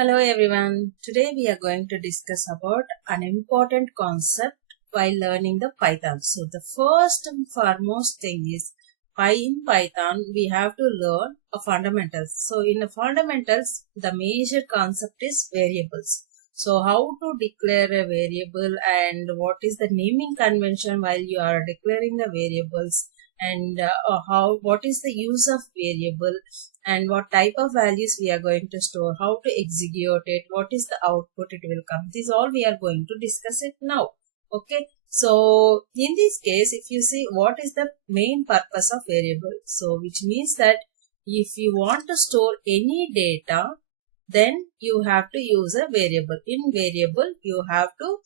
Hello everyone. Today we are going to discuss about an important concept while learning the Python. So the first and foremost thing is in Python we have to learn a fundamentals. So in the fundamentals the major concept is variables. So how to declare a variable and what is the naming convention while you are declaring the variables and what is the use of variable and what type of values we are going to store, how to execute it, what is the output it will come. This all we are going to discuss it now. Okay. So in this case, if you see what is the main purpose of variable, so which means that if you want to store any data, then you have to use a variable. In variable, you have to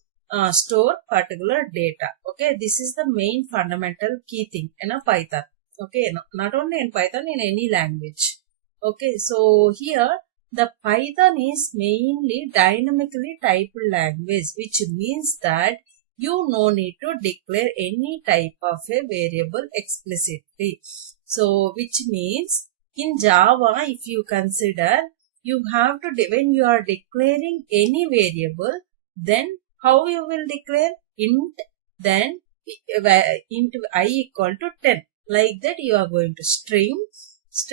store particular data. Okay, this is the main fundamental key thing in a Python. Okay, not only in Python, in any language. Okay, so here the Python is mainly dynamically typed language, which means that you no need to declare any type of a variable explicitly. So which means in Java, if you consider, you have to, when you are declaring any variable, then how you will declare? Int, then int I equal to 10. Like that you are going to string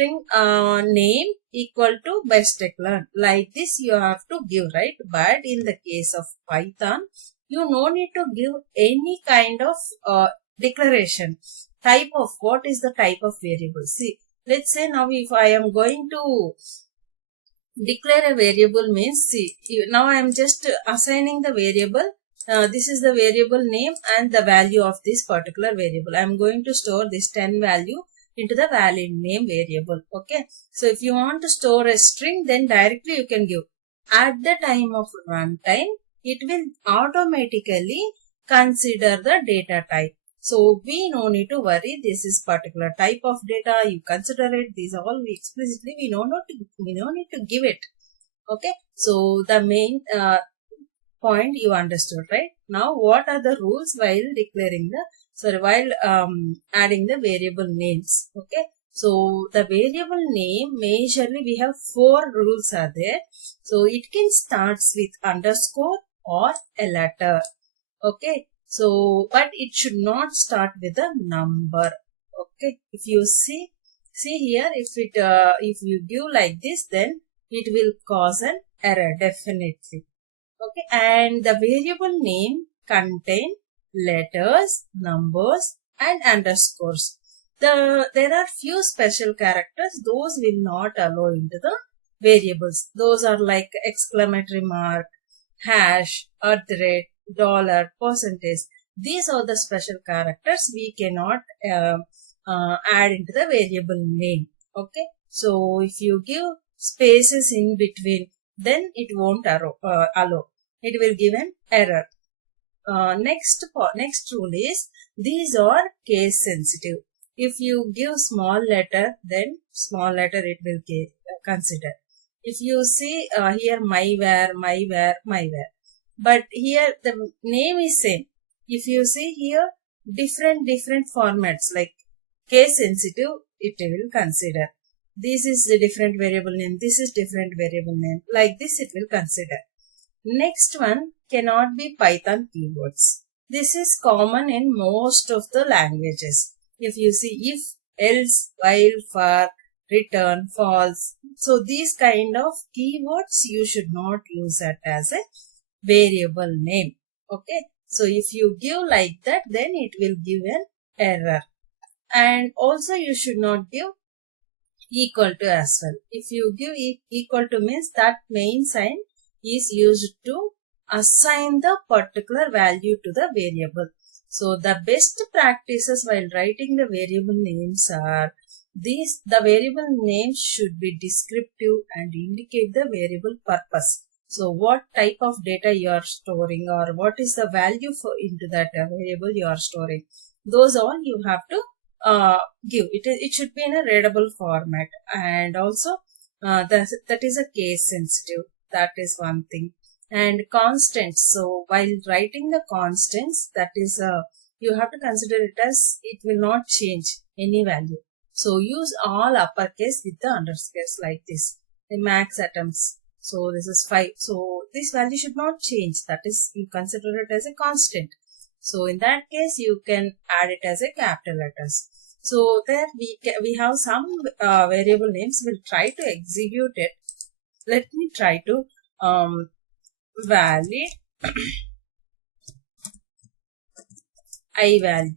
name equal to BestTechLearn. Like this you have to give, right? But in the case of Python, you no need to give any kind of declaration. Type of, what is the type of variable? See, let's say now if I am going to declare a variable means, see, now I am just assigning the variable. This is the variable name and the value of this particular variable. I am going to store this 10 value into the valid name variable. Okay. So if you want to store a string, then directly you can give. At the time of runtime, it will automatically consider the data type. So we no need to worry. This is particular type of data. You consider it. These are all explicitly we no need to give it. Okay. So the main point you understood, right? Now what are the rules while declaring adding the variable names? Okay. So the variable name, majorly we have 4 rules are there. So it can starts with underscore or a letter. Okay. So, but it should not start with a number. Okay. If you see here, if you give like this, then it will cause an error definitely. Okay. And the variable name contain letters, numbers and underscores. There are few special characters, those will not allow into the variables. Those are like exclamatory mark, hash, @ dollar, percentage. These are the special characters we cannot add into the variable name. Okay. So if you give spaces in between, then it won't allow. It will give an error. Next rule is, these are case sensitive. If you give small letter, then small letter it will consider. If you see here myvar. But here the name is same. If you see here different formats like case sensitive, it will consider. This is the different variable name. This is different variable name. Like this it will consider. Next one cannot be Python keywords. This is common in most of the languages. If you see if, else, while, for, return, false. So these kind of keywords you should not use that as a variable name. Okay. So if you give like that, then it will give an error. And also you should not give equal to as well. If you give equal to means that main sign is used to assign the particular value to the variable. So the best practices while writing the variable names are these. The variable names should be descriptive and indicate the variable purpose. So what type of data you are storing or what is the value for into that variable you are storing. Those all you have to give. It should be in a readable format, and also that is a case sensitive. That is one thing. And constants. So while writing the constants, that is you have to consider it as it will not change any value. So use all uppercase with the underscores like this. The max atoms. So this is 5. So this value should not change. That is, you consider it as a constant. So in that case, you can add it as a capital letters. So there we have some variable names. We'll try to execute it. Let me try to valid I value.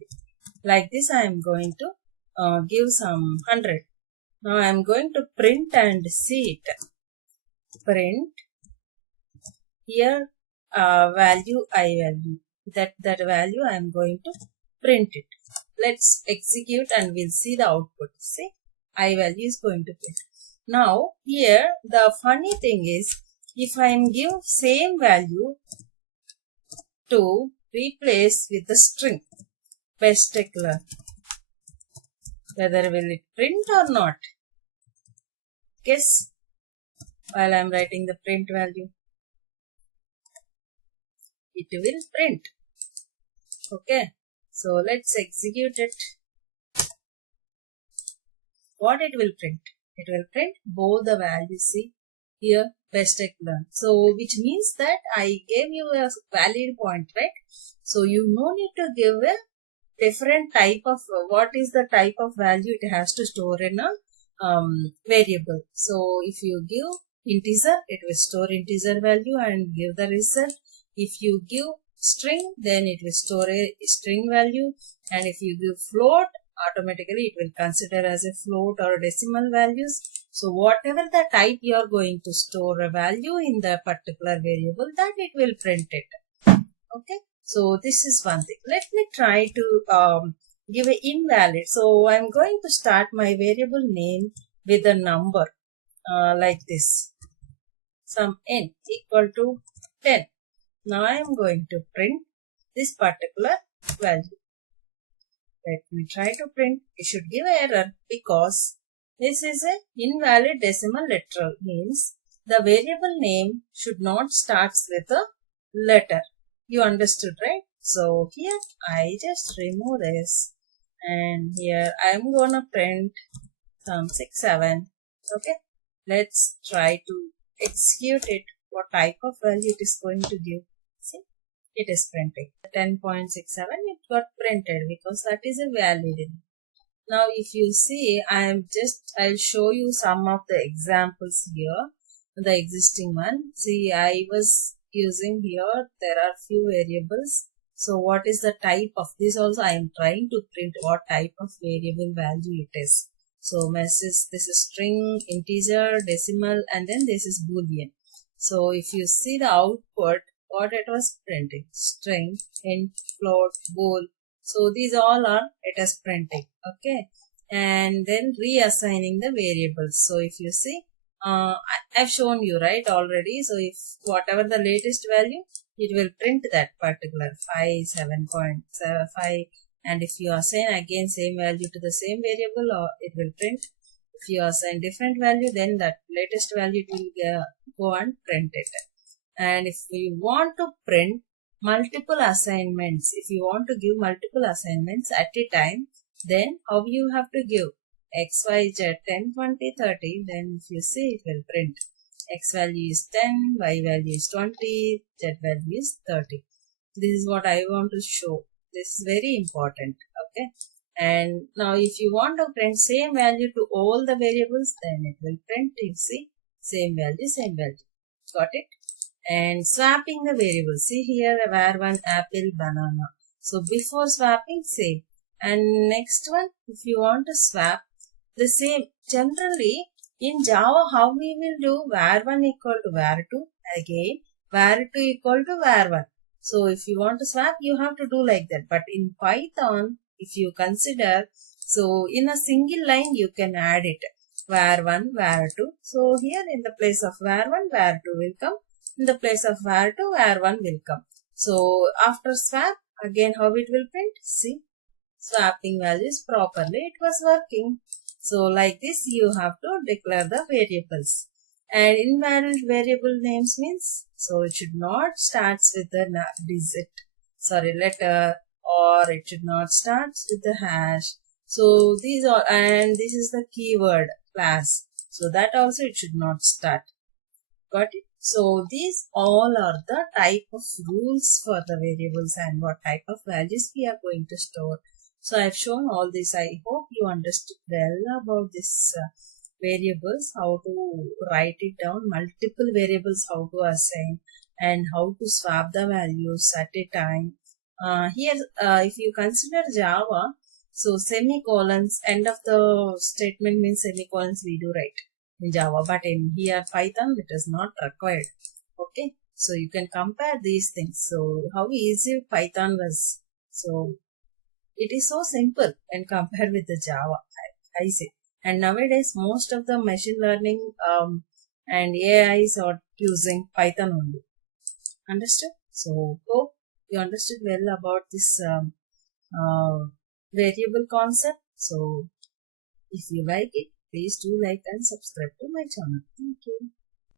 Like this, I am going to give some 100. Now I am going to print and see it. Print here value I value. That value I am going to print it. Let's execute and we'll see the output. See, I value is going to print. Now here the funny thing is, if I am give same value to replace with the string BestTechLearn, whether will it print or not? Guess while I am writing the print value. It will print. Okay, so let's execute it. What it will print? It will print both the values. See here, BestTechLearn. So which means that I gave you a valid point, right? So you no need to give a different type of what is the type of value it has to store in a variable. So if you give integer, it will store integer value and give the result. If you give string, then it will store a string value, and if you give float, automatically it will consider as a float or decimal values. So whatever the type you are going to store a value in the particular variable, that it will print it. Okay, so this is one thing. Let me try to give a invalid. So I'm going to start my variable name with a number like this, some n equal to 10. Now I am going to print this particular value. Let me try to print. It should give an error because this is an invalid decimal literal, means the variable name should not start with a letter. You understood, right? So here I just remove this, and here I am gonna print some 6, 7. Okay, let's try to execute it. What type of value it is going to give? See, it is printing 10.67. It got printed because that is a valid. Now if you see, I'll show you some of the examples here, the existing one. See, I was using here, there are few variables. So what is the type of this? Also I am trying to print what type of variable value it is. So message, this is string, integer, decimal, and then this is boolean. So if you see the output, what it was printing, string, int, float, bool. So these all are it is printing. Okay, and then reassigning the variables. So if you see, I've shown you right already. So if whatever the latest value, it will print that particular 5, 7.75. And if you assign again same value to the same variable, or it will print. If you assign different value, then that latest value it will go and print it. And if you want to print multiple assignments, if you want to give multiple assignments at a time, then how you have to give x, y, z 10, 20, 30. Then if you see, it will print x value is 10, y value is 20, z value is 30. This is what I want to show. This is very important. Okay, and now if you want to print same value to all the variables, then it will print, you see, same value, same value. Got it? And swapping the variables. See here, var1 apple, banana. So before swapping, same. And next one, if you want to swap the same, generally in Java, how we will do var1 equal to var2, again var2 equal to var1. So if you want to swap, you have to do like that. But in Python, if you consider, so in a single line, you can add it, var1, var2. So here in the place of var1, var2 will come. In the place of var2, var1 will come. So after swap, again how it will print? See, swapping values properly, it was working. So like this, you have to declare the variables. And invalid variable names means, so it should not start with the letter, or it should not start with the hash. So these are, and this is the keyword class. So that also it should not start. Got it? So these all are the type of rules for the variables and what type of values we are going to store. So I've shown all this. I hope you understood well about this variables, how to write it down, multiple variables, how to assign, and how to swap the values at a time. Here, if you consider Java, so semicolons, end of the statement means semicolons we do write in Java, but in here Python it is not required. Okay, so you can compare these things. So how easy Python was. So it is so simple when compared with the Java, I say. And nowadays most of the machine learning and AIs are using Python only. Understood? So hope you understood well about this variable concept. So if you like it, please do like and subscribe to my channel. Thank you.